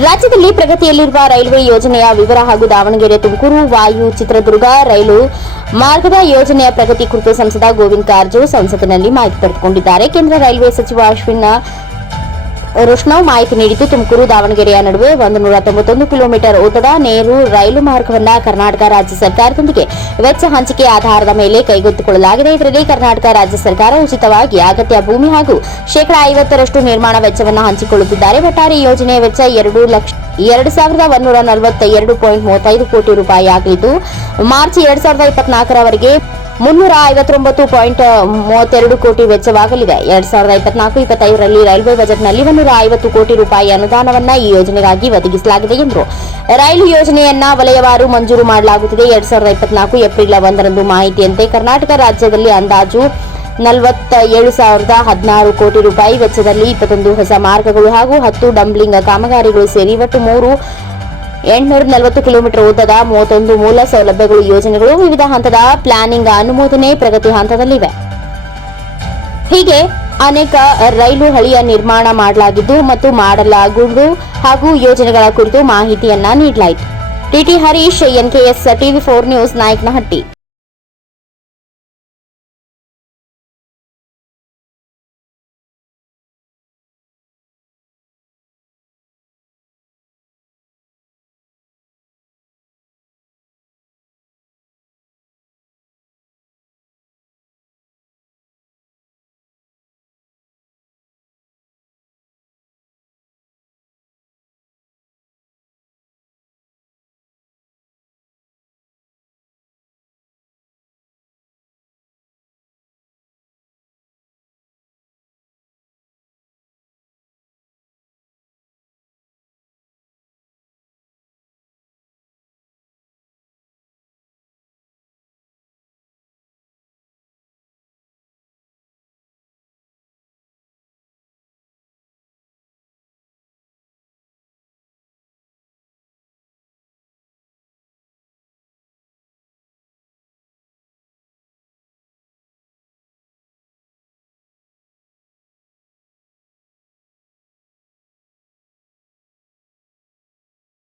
ರಾಜ್ಯದಲ್ಲಿ ಪ್ರಗತಿಯಲ್ಲಿರುವ ರೈಲ್ವೆ ಯೋಜನೆಯ ವಿವರ ಹಾಗೂ ದಾವಣಗೆರೆ, ತುಮಕೂರು, ವಾಯು, ಚಿತ್ರದುರ್ಗ, ರೈಲು ಮಾರ್ಗದ ಯೋಜನೆಯ ಪ್ರಗತಿ ಕುರಿತು ಸಂಸದ ಗೋವಿಂದ ಕಾರಜೋಳ ಸಂಸತ್ತಿನಲ್ಲಿ ಮಾಹಿತಿ ಪಡೆದುಕೊಂಡಿದ್ದಾರೆ. ಕೇಂದ್ರ ರೈಲ್ವೆ ಸಚಿವ ಅಶ್ವಿನ್ ರುಷ್ಣವ್ ಮಾಹಿತಿ ನೀಡಿದ್ದು ತುಮಕೂರು ದಾವಣಗೆರೆಯ ನಡುವೆ ಒಂದು ನೂರ ತೊಂಬತ್ತೊಂದು ಕಿಲೋಮೀಟರ್ ಉದ್ದದ ನೇರು ರೈಲು ಮಾರ್ಗವನ್ನ ಕರ್ನಾಟಕ ರಾಜ್ಯ ಸರ್ಕಾರದೊಂದಿಗೆ ವೆಚ್ಚ ಹಂಚಿಕೆ ಆಧಾರದ ಮೇಲೆ ಕೈಗೊತ್ತಿಕೊಳ್ಳಲಾಗಿದೆ. ಇದರಲ್ಲಿ ಕರ್ನಾಟಕ ರಾಜ್ಯ ಸರ್ಕಾರ ಉಚಿತವಾಗಿ ಅಗತ್ಯ ಭೂಮಿ ಹಾಗೂ ಶೇಕಡಾ ಐವತ್ತರಷ್ಟು ನಿರ್ಮಾಣ ವೆಚ್ಚವನ್ನು ಹಂಚಿಕೊಳ್ಳುತ್ತಿದ್ದಾರೆ. ಒಟ್ಟಾರೆ ಯೋಜನೆ ವೆಚ್ಚ ಎರಡು ಲಕ್ಷ ಎರಡು ಸಾವಿರದ ಒಂದೂರ ನಲವತ್ತ ಎರಡು ಪಾಯಿಂಟ್ ಮೂವತ್ತೈದು ಕೋಟಿ ರೂಪಾಯಿ ಆಗಲಿದ್ದು ಮಾರ್ಚ್ ಎರಡ್ ಸಾವಿರದ ಇಪ್ಪತ್ನಾಲ್ಕರವರೆಗೆ ಮುನ್ನೂರ ಐವತ್ತೊಂಬತ್ತು ಪಾಯಿಂಟ್ ಮೂವತ್ತೆರಡು ಕೋಟಿ ವೆಚ್ಚವಾಗಲಿದೆ. ಎರಡ್ ಸಾವಿರದ ಇಪ್ಪತ್ನಾಲ್ಕು, ಇಪ್ಪತ್ತೈದರಲ್ಲಿ ರೈಲ್ವೆ ಬಜೆಟ್ನಲ್ಲಿ ಒಂದೂರ ಐವತ್ತು ಕೋಟಿ ರೂಪಾಯಿ ಅನುದಾನವನ್ನ ಈ ಯೋಜನೆಗಾಗಿ ಒದಗಿಸಲಾಗಿದೆ ಎಂದರು. ರೈಲು ಯೋಜನೆಯನ್ನ ವಲಯವಾರು ಮಂಜೂರು ಮಾಡಲಾಗುತ್ತಿದೆ. ಎರಡ್ ಸಾವಿರದ ಇಪ್ಪತ್ನಾಲ್ಕು ಏಪ್ರಿಲ್ ಒಂದರಂದು ಮಾಹಿತಿಯಂತೆ ಕರ್ನಾಟಕ ರಾಜ್ಯದಲ್ಲಿ ಅಂದಾಜು ನಲವತ್ತ ಏಳು ಸಾವಿರದ ಹದಿನಾರು ಕೋಟಿ ರೂಪಾಯಿ ವೆಚ್ಚದಲ್ಲಿ ಇಪ್ಪತ್ತೊಂದು ಹೊಸ ಮಾರ್ಗಗಳು ಹಾಗೂ ಹತ್ತು ಡಂಬ್ಲಿಂಗ್ ಕಾಮಗಾರಿಗಳು ಸೇರಿ ಒಟ್ಟು ಮೂರು ಎಂಟುನೂರ ನಲವತ್ತು ಕಿಲೋಮೀಟರ್ ಉದ್ದದ ಮೂವತ್ತೊಂದು ಮೂಲ ಸೌಲಭ್ಯಗಳು, ಯೋಜನೆಗಳು, ವಿವಿಧ ಹಂತದ ಪ್ಲಾನಿಂಗ್ ಅನುಮೋದನೆ ಪ್ರಗತಿ ಹಂತದಲ್ಲಿವೆ. ಹೀಗೆ ಅನೇಕ ರೈಲು ಹಳಿಯ ನಿರ್ಮಾಣ ಮಾಡಲಾಗಿದ್ದು ಮತ್ತು ಮಾಡಲಾಗುವುದು ಹಾಗೂ ಯೋಜನೆಗಳ ಕುರಿತು ಮಾಹಿತಿಯನ್ನ ನೀಡಲಾಯಿತು. TT Harish NKS TV four news, Nayakanahatti.